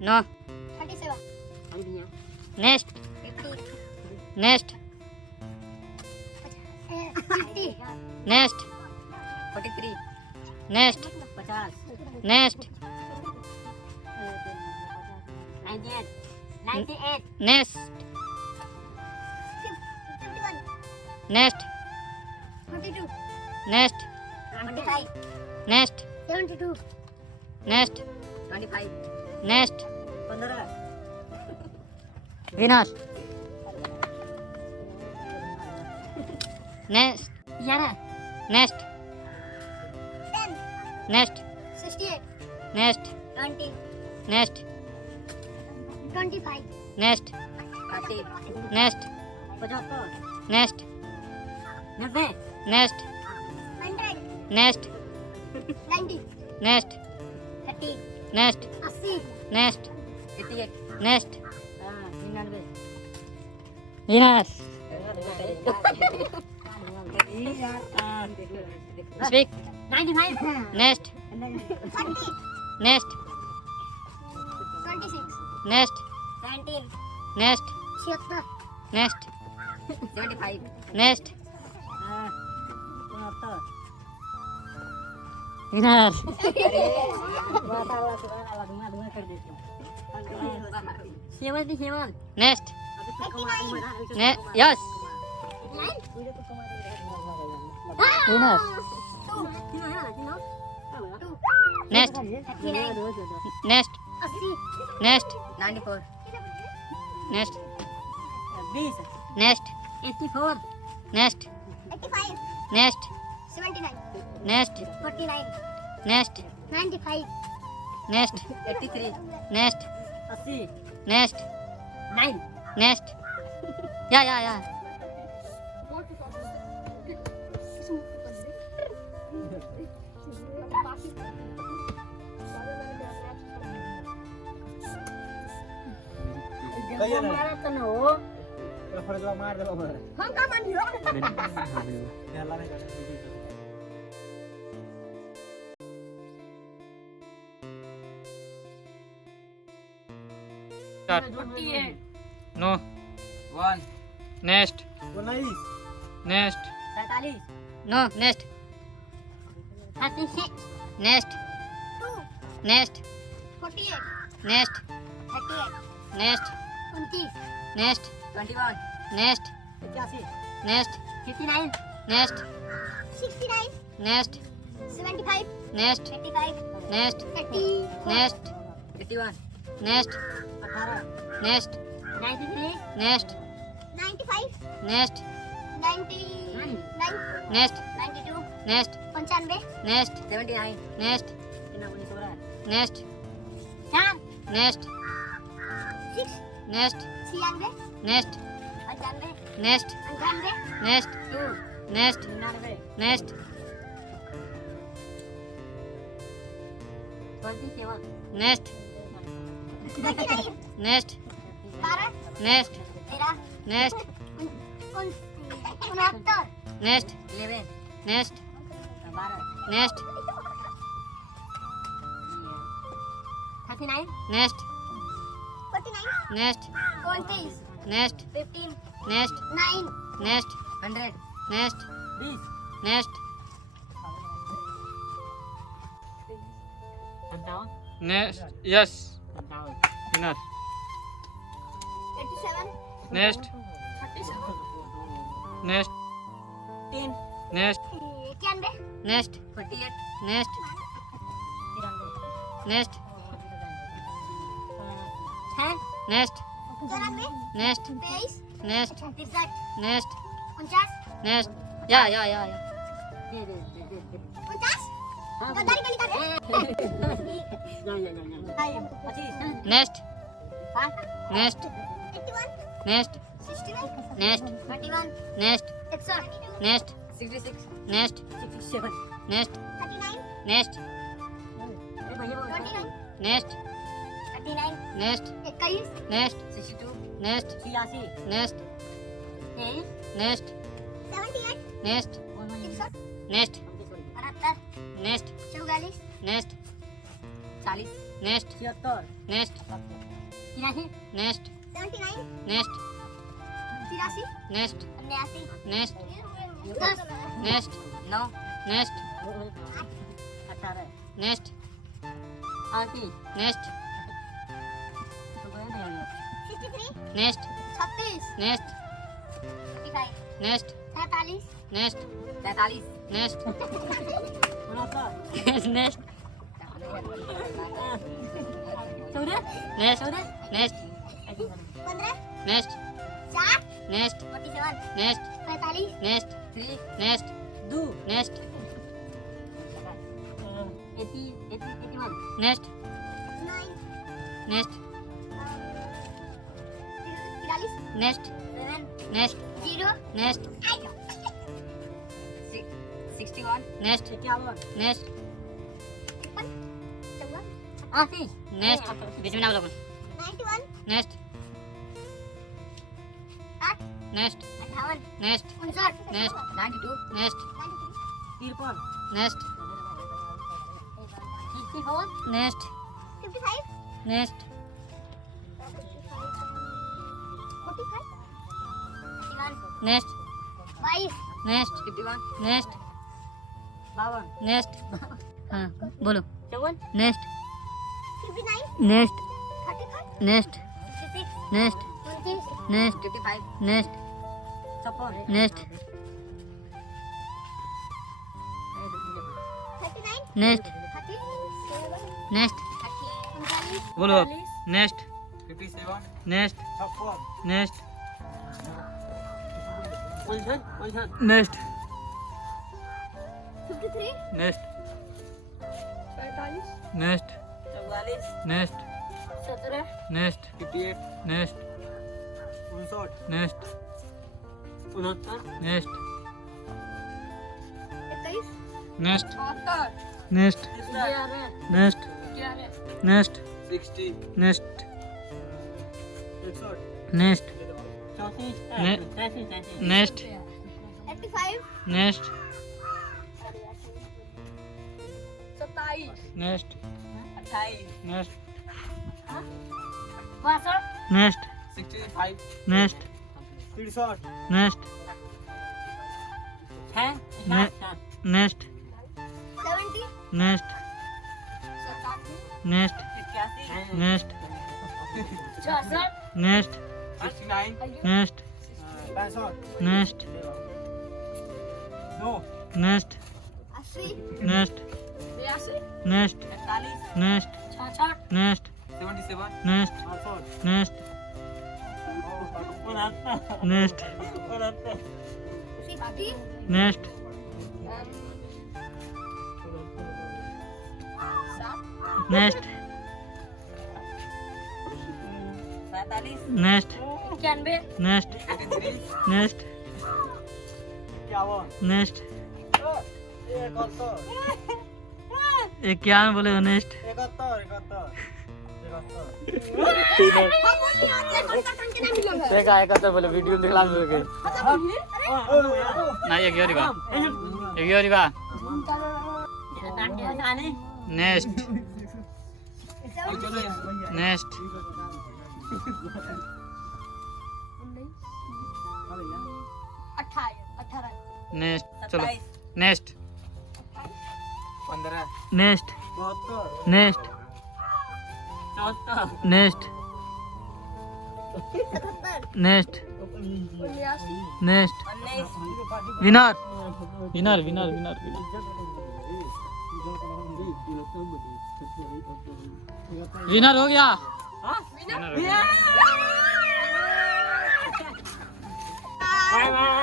No. 37. Next. 50. Next. 50. Next. 43. Next. 50. Next. 98. 98. Next. 51. Next. 42. Next. 25. Next. 72. Next. 25. Next. 15. Winner. Next. Yana. Next. 10. Next. 68. Next. 20. Next. 25. Next. 30. Next. 75. Next. 90. Next. 100. Next. 90. Next. 30. Next. 80. Next. 88. Next. 99. Winner. Speak. 95. Next. 30. Next. 26. Next. 17. Next. 76. Next. 75. Next. 69. Winner. Next. Yes. Winner. Next. Next. 80. Next. 94. Next. 20. Next. 84. Next. 85. Next. 79. Next. 49. Next. 95. Next. 83. Next. 80. Next. 9. Next. Yeah. हम का मान लियो Start. 48. No. 1. Next. 19. Next. 47. No. Next. 36. Next. 2. Next. 48. Next. 38. Next. 29. Next. 21. Next. 85. Next. 59. Next. 69. Next. 75. Next. 85. Next. 30. Next. 81. Next. 18. Next. 93. Next. 95. Next. 99. Next. 92. Next. 95. Next. 79. Next. Next. 4. Next. 6. Next. 96. Next. 98. Next. 99. Next. 2. Next. 99. Next. 27. Next. 29. Next. 12. Next. 13. Next. 69. Next. 11. Next. 12. Next. 39. Next. 49. Next. 20. Next. 15. Next. 9. Next. 100. Next. 20. Next. Next. Yes. Winner. 87. Next. 37. Next. 10. Next. 91. Next. 48. Next. Next. 10. Next. 94. Next. 23. Next. 67. Next. 50. Next. Yeah. दे 50. गद्दारी गली कर Next. Next. 81. Next. 69. Next. 21. Next. 61. Next. 66. Next. 67. Next. 39. Next. 29. Next. 39. Next. 21. Next. 62. Next. 86. Next. 23. Next. 78. Next. 61. Next. 72. Next. 44. Next. 44. Next. 40. Next 76 next 83 next 79 next 83 next 89 next 10 next 9 next 18 next 38 next 63 next 36 next 55 next 43 next 43 next 69 next 14 next 14 next 15 next 4 next 47 next 45 next 3 next 2 next 81 next 9 next 43 next 7 next 0 next 61 next 51 next 80 next बीच में ना बोलो 91 next 8 next 58 next 59 next 92 next 53 next 54 next 55 next 45 next 22 next 51 next 52 next हाँ बोलो 54 next 59 next 35 next 56 next 29 next 55 next 56 next 39 next 30 next 39 बोलो next 57 next 56 next 100 next 53 next 45 next 44 next 17 next 58 next 59 next 69 next 21 next 72 next 11 next 11 next 60 next 61 next 34 next 85 next 27 next 28 next 62 next 65 next 63 next next 70 next 97 next 81 next 66 next 69 next 65 next 2 next 80 next 82 next 41 next 66 next 77 next 68 next next 50 next next 47 next 91 next 83 next 51 next 71 इक्यावन बोले next 71 एक इकहत्तर बोले video दिखला दोगे ना ये क्यों रिवा नेक्स्ट नेक्स्ट नेक्स्ट चलो next 15 next 72 next 74 next next next 19 winner winner winner winner winner हो गया विनर हो गया बाय बाय